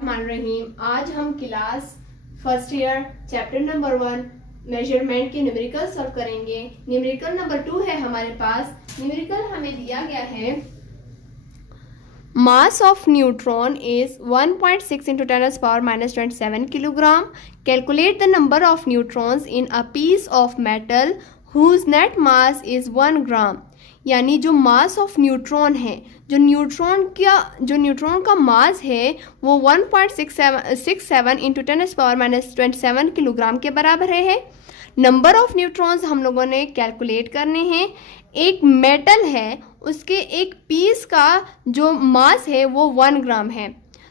रहीम। आज हम class first year chapter number 1 measurement के न्यूमेरिकल सॉल्व करेंगे। न्यूमेरिकल नंबर 2 है हमारे पास। न्यूमेरिकल हमें दिया गया है mass of neutron is 1.6 into 10⁻⁻27 kilogram. Calculate the number of neutrons in a piece of metal whose net mass is 1 gram. यानी जो मास ऑफ न्यूट्रॉन है, जो न्यूट्रॉन का मास है वो 1.67 into 10⁻⁻27 किलोग्राम के बराबर है। नंबर ऑफ न्यूट्रॉन्स हम लोगों ने कैलकुलेट करने हैं। एक मेटल है, उसके एक पीस का जो मास है वो 1 ग्राम है।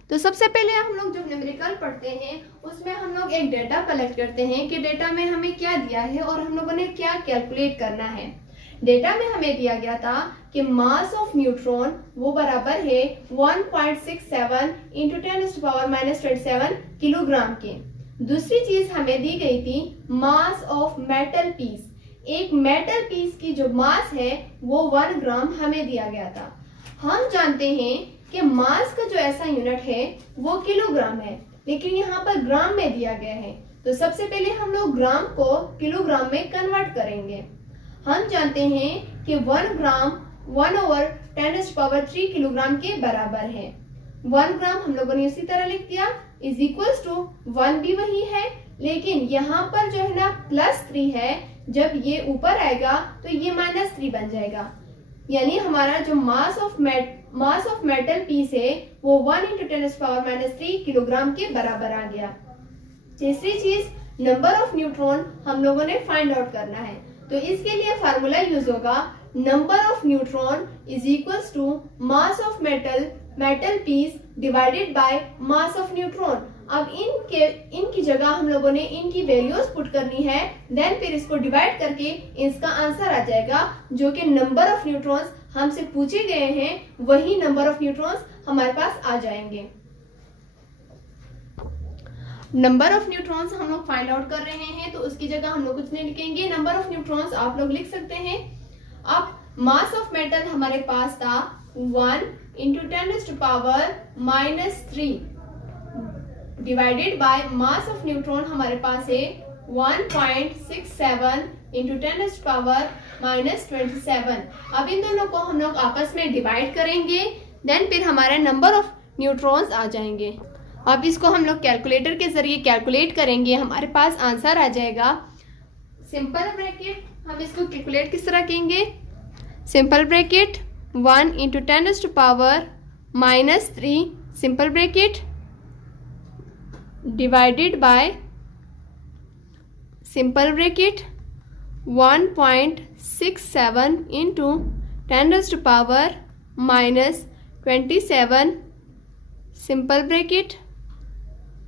तो सबसे पहले हम लोग जब न्यूमेरिकल पढ़ते हैं उसमें हम लोग एक डेटा कलेक्ट करते हैं कि डेटा में हमें क्या दिया है और हम लोगों ने क्या कैलकुलेट करना है। डेटा में हमें दिया गया था कि मास ऑफ न्यूट्रॉन वो बराबर है 1.67 into 10⁻⁻27 किलोग्राम के। दूसरी चीज हमें दी गई थी मास ऑफ मेटल पीस। एक मेटल पीस की जो मास है वो 1 ग्राम हमें दिया गया था। हम जानते हैं कि मास का जो ऐसा यूनिट है वो किलोग्राम है, लेकिन यहाँ पर ग्राम में दिया गया है। तो सबसे पहले हम लोग ग्राम को किलोग्राम में कन्वर्ट करेंगे। हम जानते हैं कि 1 ग्राम 1/10⁻³ किलोग्राम के बराबर है। 1 ग्राम हम लोगों ने इसी तरह लिख दिया इज इक्वल्स टू 1 भी वही है, लेकिन यहाँ पर जो है ना +3 है। जब ये ऊपर आएगा तो ये -3 बन जाएगा। यानी हमारा जो मास ऑफ मेटल पीस है वो 1 into 10⁻³ किलोग्राम के बराबर आ गया। तीसरी चीज नंबर ऑफ न्यूट्रॉन हम लोगों ने फाइंड आउट करना है। तो इसके लिए फार्मूला यूज होगा number of neutron is equals to mass of metal piece divided by mass of neutron. अब इनकी जगह हम लोगों ने इनकी वैल्यूज पुट करनी है, देन फिर इसको डिवाइड करके इसका आंसर आ जाएगा, जो कि नंबर ऑफ न्यूट्रॉन्स हमसे पूछे गए हैं वही नंबर ऑफ न्यूट्रॉन्स हमारे पास आ जाएंगे। नंबर ऑफ न्यूट्रॉन्स हम लोग फाइंड आउट कर रहे हैं, तो उसकी जगह हम लोग कुछ नहीं लिखेंगे। नंबर ऑफ न्यूट्रॉन्स आप लोग लिख सकते हैं। अब मास ऑफ मेटल हमारे पास था 1 into 10⁻³ divided by mass of neutron हमारे पास है 1.67 into 10⁻⁻27। अब इन दोनों को हम लोग आपस में डिवाइड करेंगे, देन फिर हमारे नंबर ऑफ न्यूट्रॉन्स आ जाएंगे। अब इसको हम लोग कैलकुलेटर के जरिए कैलकुलेट करेंगे, हमारे पास आंसर आ जाएगा। सिंपल ब्रैकेट हम इसको कैलकुलेट किस तरह करेंगे, simple bracket 1 into 10⁻³ simple bracket divided by simple bracket 1.67 into 10⁻⁻27 simple bracket.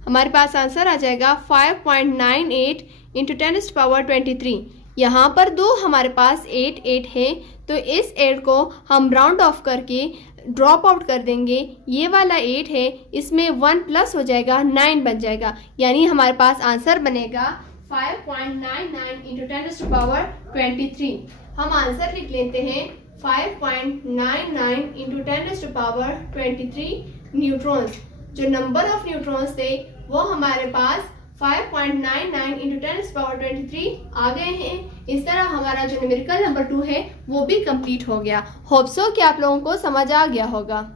हमारे पास आंसर आ जाएगा 5.98 into 10⁻23। यहाँ पर दो हमारे पास 8 है, तो इस 8 को हम राउंड ऑफ करके ड्रॉप आउट कर देंगे। ये वाला 8 है, इसमें 1 प्लस हो जाएगा, 9 बन जाएगा। यानी हमारे पास आंसर बनेगा 5.99 into 10⁻23। हम आंसर लिख लेते हैं 5.99 into 10⁻23 न्यूट्रॉन्स। जो नंबर ऑफ न्यूट्रॉन्स थे वो हमारे पास 5.99 into 10⁻23 आ गए हैं। इस तरह हमारा जो न्यूमेरिकल नंबर 2 है वो भी कंप्लीट हो गया। होप सो कि आप लोगों को समझ आ गया होगा।